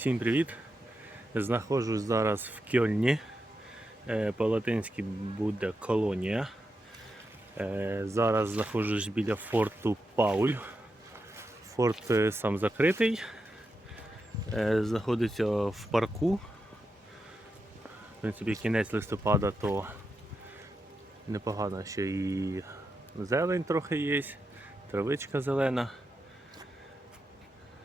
Всім привіт! Знаходжусь зараз в Кьольні. Е, По-латинськи буде колонія. Е, Зараз знаходжусь біля форту Пауль. Форт е, сам закритий. Знаходиться в парку. В принципі, кінець листопада, то непогано, що і зелень трохи є, травичка зелена.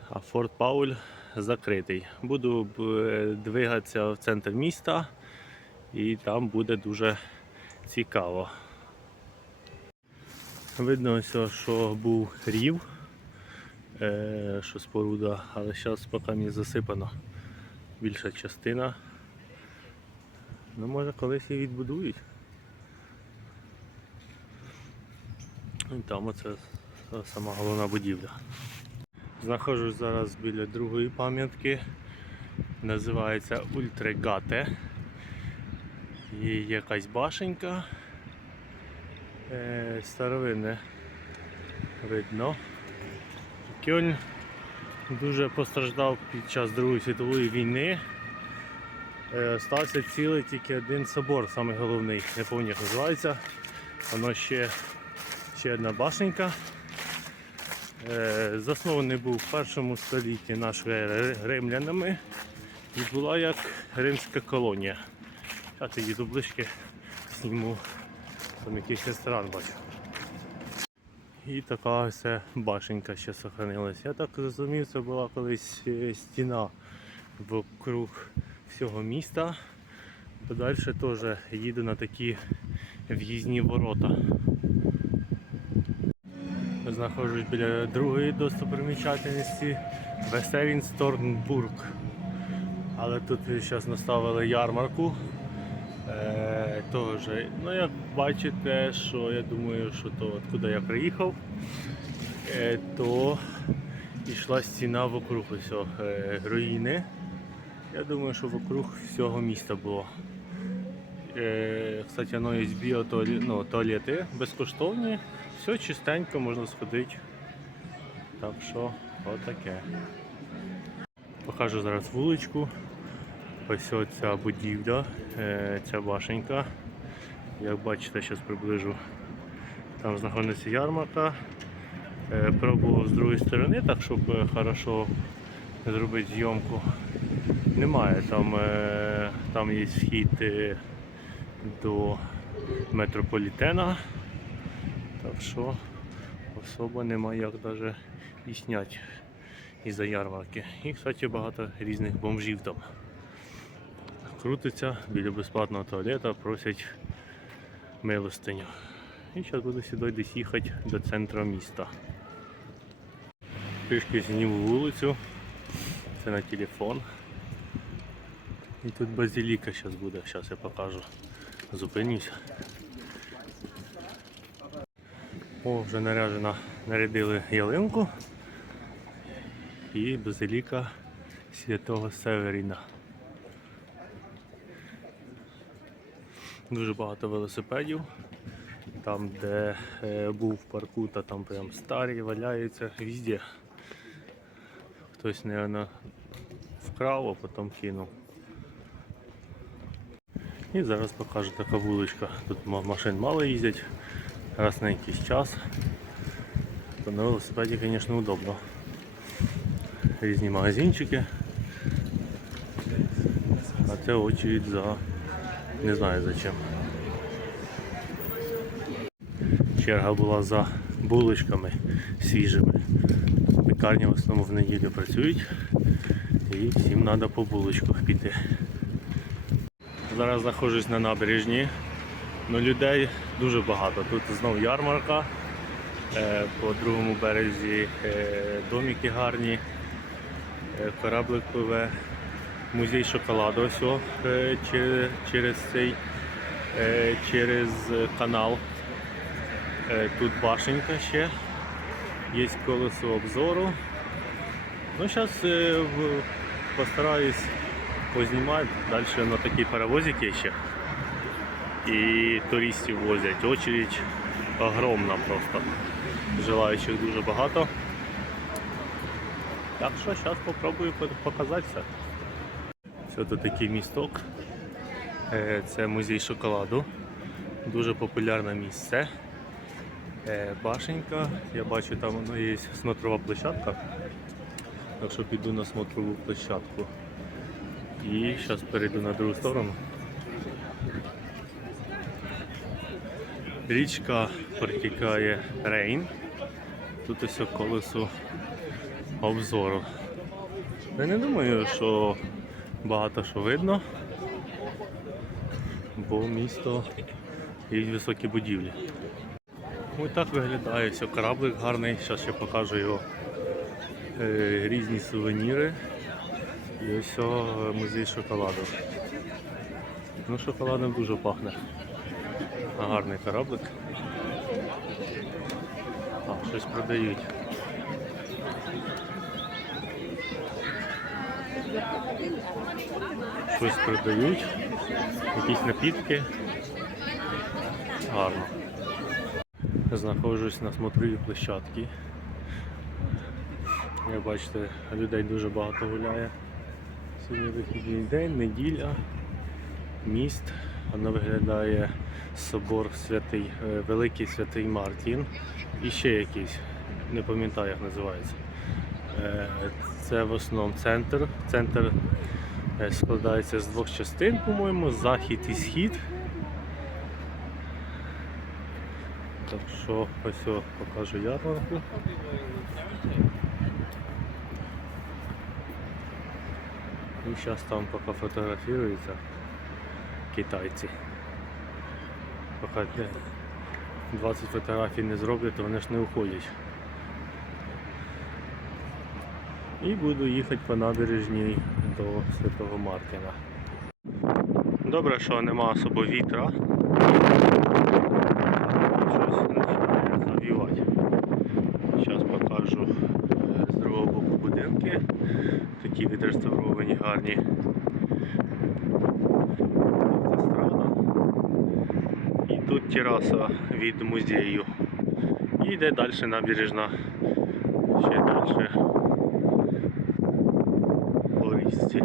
А Форт Пауль закритий. Буду е, двигатися в центр міста і там буде дуже цікаво. Видно, що був рів, е, що споруда, але зараз поки не засипано більша частина. Ну, може колись і відбудують. І там оце сама головна будівля. Знаходжусь зараз біля другої пам'ятки. Називається Ультрегате. І якась башенька. Е, старовинне видно. Кьольн дуже постраждав під час Другої світової війни. Е, стався цілий тільки один собор, самий головний, не пам'ятаю, як називається. Воно ще, ще одна башенька. Е, Заснований був в першому столітті нашими ри- римлянами і була як римська колонія. Я тоді дублишки зніму, там якийсь ресторан бачу. І така ось башенька ще сохранилась. Я так зрозумів, це була колись е, стіна вокруг всього міста. Подальше теж їду на такі в'їзні ворота. Знаходжусь біля другої достопримічательності Веселінсторнбург. Але тут зараз наставили ярмарку. Е, теж. Ну, як бачите, що я думаю, що то откуда я приїхав, е, то йшла стіна вокруг ось, е, руїни. Я думаю, що вокруг всього міста було. Е, кстати, воно є біотуалети ну, безкоштовні. Все чистенько, можна сходити. Так що, отаке. Покажу зараз вуличку. Ось ця будівля, е, ця башенька. Як бачите, зараз приближу. Там знаходиться ярмарка. Е, Пробував з другої сторони, так щоб е, хорошо зробити зйомку. Немає, там, там є вхід е, до метрополітена. Так що особо немає як навіть і зняти із-за ярмарки. І, кстати, багато різних бомжів там крутиться біля безплатного туалета, просять милостиню. І зараз буду сюди десь їхати до центру міста. Трішки зніму вулицю. Це на телефон. І тут базиліка зараз буде, зараз я покажу. Зупинюся. О, вже наряжена, нарядили ялинку і базиліка святого Северіна. Дуже багато велосипедів. Там, де е, був парку, та там прям старі валяються везде. Хтось, мабуть, вкрав, а потім кинув. І зараз покажу така вуличка. Тут машин мало їздять, раз на якийсь час. То на велосипеді, звісно, удобно. Різні магазинчики. А це очередь за не знаю за чим. Черга була за булочками свіжими. Пекарні в основному в неділю працюють і всім треба по булочках піти. Зараз знаходжусь на набережні. Ну, людей дуже багато. Тут знову ярмарка. Е, По другому березі е, домики гарні, е, кораблик пливе, музей шоколаду ось через, цей через канал. Тут башенька ще, є колесо обзору. Ну, зараз постараюсь познімати. Далі на такий паровозик є ще. І туристів возять. Очередь огромна просто. Желаючих дуже багато. Так що зараз спробую показати все. Все тут такий місток. Е, Це музей шоколаду. Дуже популярне місце. Е, Башенька. Я бачу, там є смотрова площадка. Так що піду на смотрову площадку. І зараз перейду на другу сторону. Річка протікає Рейн. Тут ось колесо обзору. Я не думаю, що багато що видно, бо місто є високі будівлі. Ось так виглядає все, кораблик гарний, зараз ще покажу його е, різні сувеніри. І ось музей шоколаду. Ну, шоколадом дуже пахне. Гарний кораблик. А, щось продають. Щось продають. Якісь напітки. Гарно. Знаходжусь на смотровій площадці. Як бачите, людей дуже багато гуляє. Сьогодні вихідний день, неділя, міст. Воно виглядає собор святий, е, Великий Святий Мартін. І ще якийсь, не пам'ятаю, як називається. Е, Це в основному центр. Центр е, складається з двох частин, по-моєму, захід і схід. Так що ось покажу ярмарку. І зараз там поки фотографіруються китайці. Поки 20 фотографій не зроблять, то вони ж не уходять. І буду їхати по набережній до Святого Мартіна. Добре, що нема особо вітра. Щось починає завівати. Зараз покажу е, з другого боку будинки. Такі відреставровані гарні. Автострада. І тут тераса від музею. І йде далі набережна. Ще далі по річці.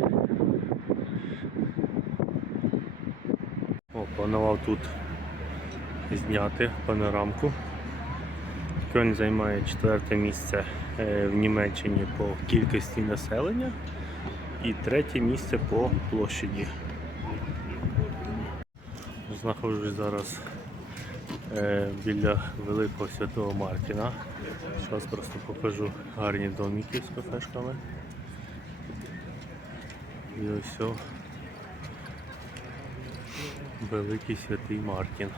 О, планував тут зняти панорамку. Кьольн займає четверте місце е, в Німеччині по кількості населення і третє місце по площаді. Знаходжусь зараз біля Великого Святого Мартіна. Зараз просто покажу гарні домики з кафешками. І ось о, Великий Святий Мартін.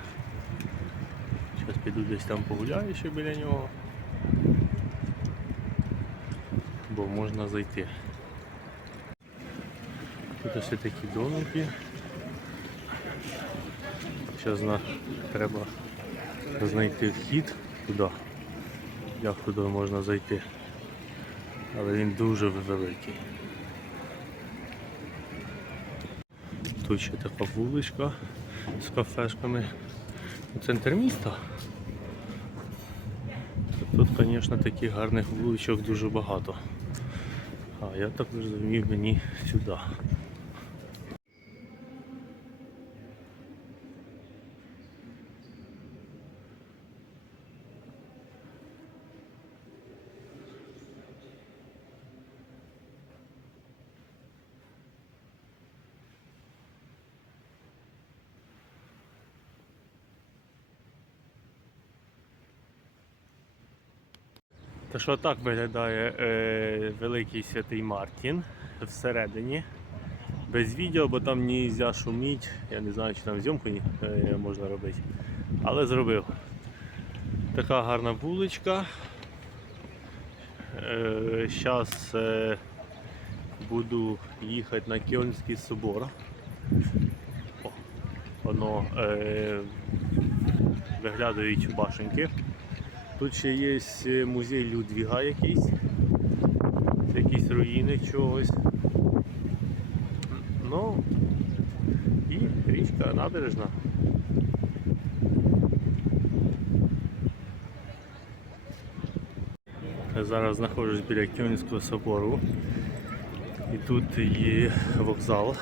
Зараз піду десь там погуляю ще біля нього. Бо можна зайти. Тут ось такі домики. Зараз треба знайти вхід туди. Як туди можна зайти. Але він дуже великий. Тут ще така вуличка з кафешками. Центр міста. Тут, звісно, таких гарних вуличок дуже багато. А я так розумію, мені сюди. Та що так виглядає е, великий святий Мартін всередині. Без відео, бо там не можна шуміти. Я не знаю, чи там зйомку е, можна робити. Але зробив. Така гарна вуличка. Зараз е, буду їхати на Кьольнський собор. О, воно е, виглядають башенки. Тут ще є е, музей Людвіга якийсь. Якісь руїни чогось. Ну і річка набережна. Я зараз знаходжусь біля Кьонського собору. І тут є вокзал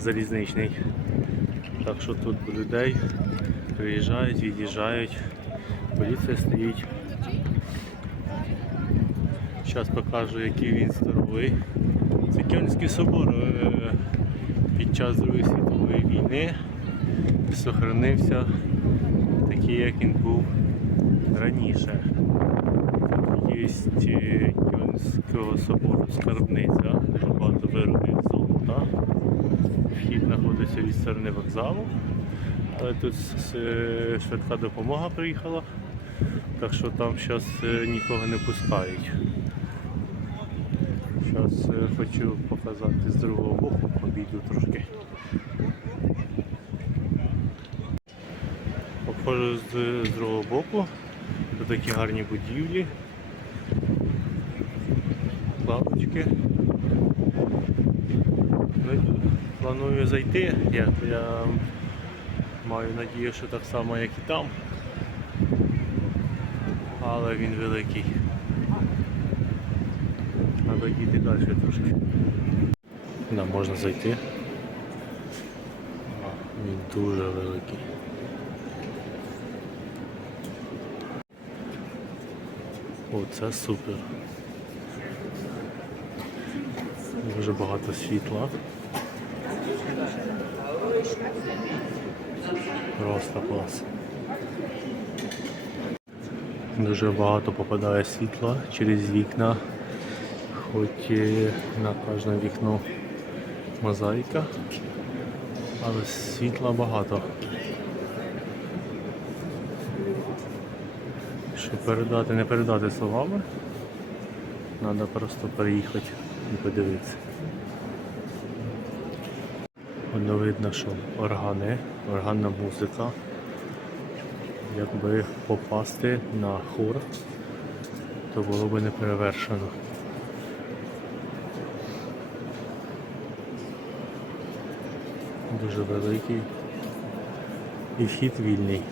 залізничний. Так що тут людей приїжджають, від'їжджають, поліція стоїть. Зараз покажу, який він здоровий. Це Кьонський собор е, під час Другої світової війни сохранився такий, як він був раніше. Є е, Кьонського собору скарбниця, де багато виробів золота. Вхід знаходиться від сторони вокзалу, але тут е, швидка допомога приїхала, так що там зараз нікого не пускають. Зараз хочу показати з другого боку, обійду трошки. Обходжу з другого боку. Тут такі гарні будівлі. Лавочки. Ну, планую зайти. Я, я маю надію, що так само, як і там. Але він великий. Треба йти далі трошки. Да, можна зайти. Він дуже великий. О, це супер. Дуже багато світла. Просто клас. Дуже багато попадає світла через вікна, хоч і на кожне вікно мозаїка, але світла багато. Щоб передати, не передати словами, треба просто переїхати і подивитися. Воно видно, що органи, органна музика. Якби попасти на хор, то було б не Дуже великий. І вхід вільний.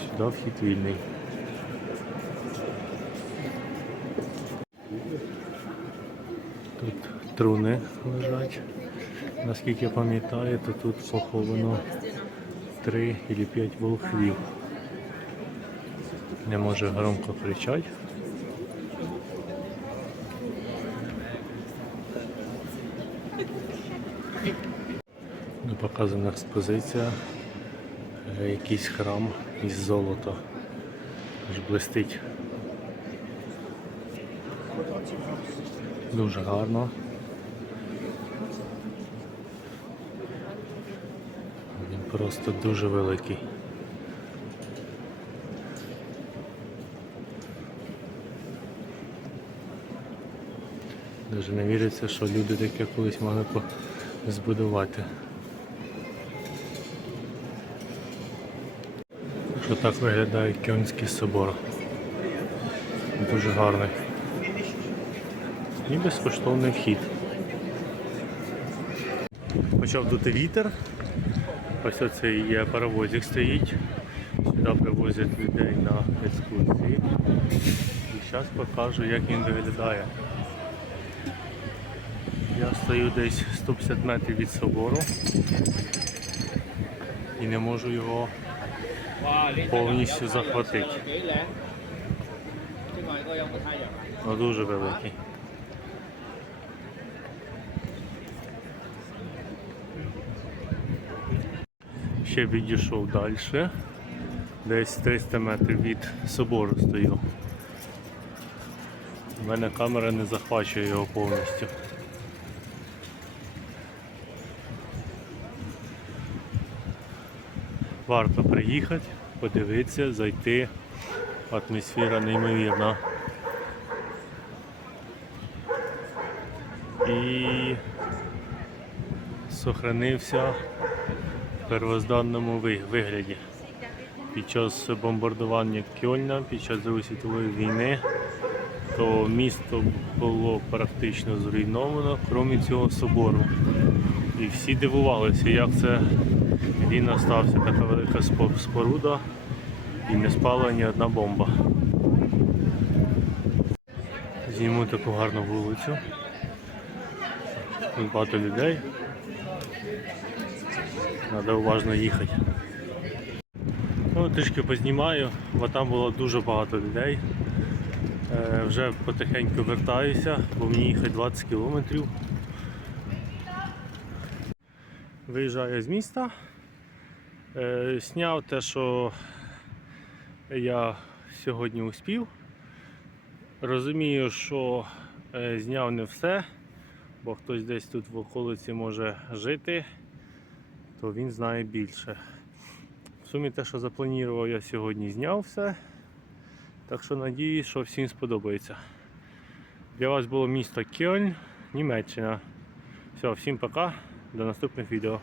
Сюди вхід вільний. Тут труни лежать. Наскільки я пам'ятаю, то тут поховано три або п'ять волхвів. Не може громко кричати. Ну, Показана експозиція. Е, Якийсь храм із золота. Аж блистить. Дуже гарно. Він просто дуже великий. Даже не віриться, що люди таке колись могли збудувати. Так виглядає Кьонський собор. Дуже гарний. І безкоштовний вхід. Почав дути вітер. Ось оцей є паровозик стоїть. Сюди привозять людей на екскурсії. І зараз покажу, як він виглядає. Я стою десь 150 метрів від собору і не можу його повністю захватити. Ну, дуже великий. Ще відійшов далі. Десь 300 метрів від собору стою. У мене камера не захвачує його повністю. Варто приїхати, подивитися, зайти. Атмосфера неймовірна. І сохранився в первозданному вигляді. Під час бомбардування Кьольна, під час Другої світової війни, то місто було практично зруйновано, крім цього собору. І всі дивувалися, як це він остався така велика споруда і не спала ні одна бомба. Зніму таку гарну вулицю. Тут багато людей. Треба уважно їхати. Ну, трішки познімаю, бо там було дуже багато людей. Е, вже потихеньку вертаюся, бо мені їхати 20 кілометрів. Виїжджаю з міста. Е, сняв те, що я сьогодні успів. Розумію, що е, зняв не все, бо хтось десь тут в околиці може жити, то він знає більше. В сумі те, що запланував, я сьогодні зняв все. Так що надіюсь, що всім сподобається. Для вас було місто Кьольн, Німеччина. Все, всім пока, до наступних відео.